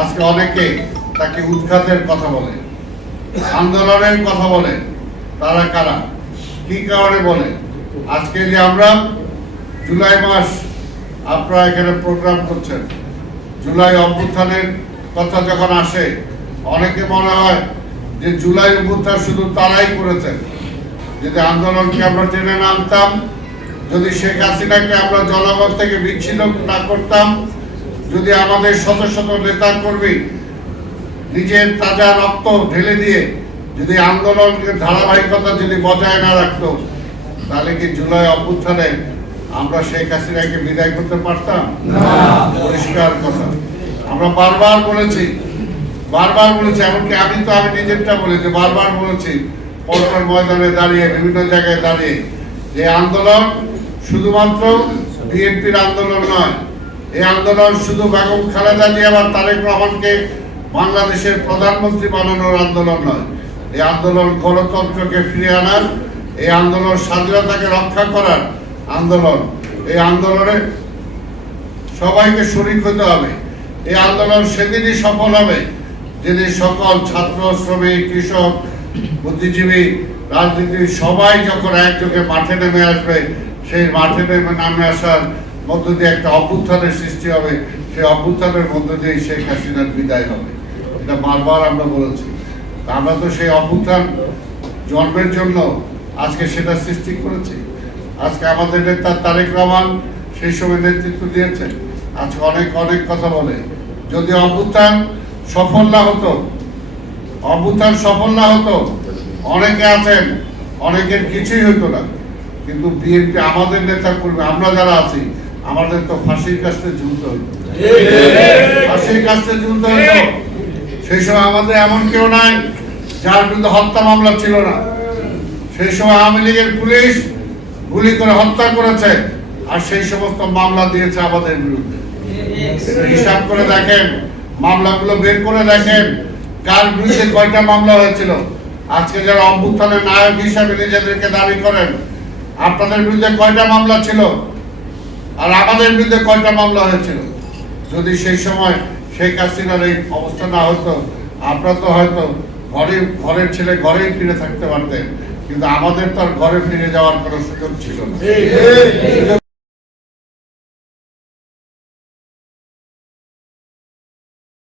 আজকে অনেকে তাকে উৎখাতের কথা বলে, আন্দোলনের কথা বলে। তারা কারা, কি কারণে বলে? আজকে যে আমরা জুলাই মাস আপনারা এখানে প্রোগ্রাম করছেন, জুলাই অভ্যুত্থানের কথা যখন আসে অনেকে মনে হয় যে জুলাই অভ্যুত্থান শুধু তারাই করেছেন। যদি আন্দোলনকে আমরা টেনে নামতাম, যদি শেখ হাসিনাকে আমরা জনগণ থেকে বিচ্ছিন্ন না করতাম, যদি আমাদের শত শত নেতা কর্মী নিজের তাজা রক্ত ঢেলে দিয়ে যদি আন্দোলনকে ধারাবাহিকতা যদি বজায় না রাখতো, তাহলে কি জুলাই অভ্যুত্থানে আমরা শেখ হাসিনাকে বিদায় করতে পারতাম? পরিষ্কার কথা। আমরা বারবার বলেছি, এমনকি আমি নিজেরটা বলি যে বারবার বলেছি পল্টন ময়দানে দাঁড়িয়ে, বিভিন্ন জায়গায় দাঁড়িয়ে, যে আন্দোলন শুধুমাত্র বিএনপির আন্দোলন নয়। এই আন্দোলন শুধু বেগম খালেদা জিয়া বা তারেক রহমানকে বাংলাদেশের প্রধানমন্ত্রী বানানোর আন্দোলন নয়। এই আন্দোলন গণতন্ত্রকে ফিরিয়ে আনার, এই আন্দোলন স্বাধীনতাকে রক্ষা করার আন্দোলন। এই আন্দোলনে সবাইকে শরীক হতে হবে। এই আন্দোলন সেদিনই সফল হবে যেদিন সকল ছাত্র, শ্রমিক, কৃষক, বুদ্ধিজীবী, রাজনীতিবিদ সবাই যখন একযোগে মাঠে নেমে আসবে। সেই মাঠে নামে আসার মধ্য দিয়ে একটা অভ্যুত্থানের সৃষ্টি হবে। সেই অভ্যুত্থানের মধ্য দিয়ে শেখ হাসিনার বিদায় হবে। এটা বারবার আমরা বলেছি। আমরা তো সেই অভ্যুত্থান জন্মের জন্য আজকে সেটা সৃষ্টি করেছি। আজকে আমাদের নেতা তারেক রহমান সেই সময় নেতৃত্ব দিয়েছেন। আজকে অনেক কথা বলে। যদি অভ্যুত্থান সফল না হতো, অনেকে আছেন, অনেকের কিছুই হতো না। কিন্তু বিএনপি আমাদের নেতা কর্মী, আমরা যারা আছি, আমাদের তো ফাঁসির কাছে ঝুলতে হতো। সেই সময় আমাদের এমন কেউ নাই যার বিরুদ্ধে হত্যা মামলা ছিল না। সেই সময় আওয়ামী লীগের পুলিশ গুলি করে হত্যা করেছে, আর সেই সমস্ত মামলা দিয়েছে আমাদের বিরুদ্ধে। হিসাব করে দেখেন, মামলাগুলো বের করে দেখেন, কার বিরুদ্ধে কয়টা মামলা হয়েছিল। আজকে যারা অভ্যুত্থানের নায়ক হিসাবে নিজেদেরকে দাবি করেন, আপনাদের বিরুদ্ধে কয়টা মামলা ছিল আর আমাদের বিরুদ্ধে কয়টা মামলা হয়েছিল? যদি সেই সময় শেখ হাসিনার এই অবস্থা না হতো, আপনারা তো হয়তো ঘরের ছেলে ঘরেই ফিরে থাকতে পারতেন, কিন্তু আমাদের তো আর ঘরে ফিরে যাওয়ার কোনো সুযোগ ছিল না।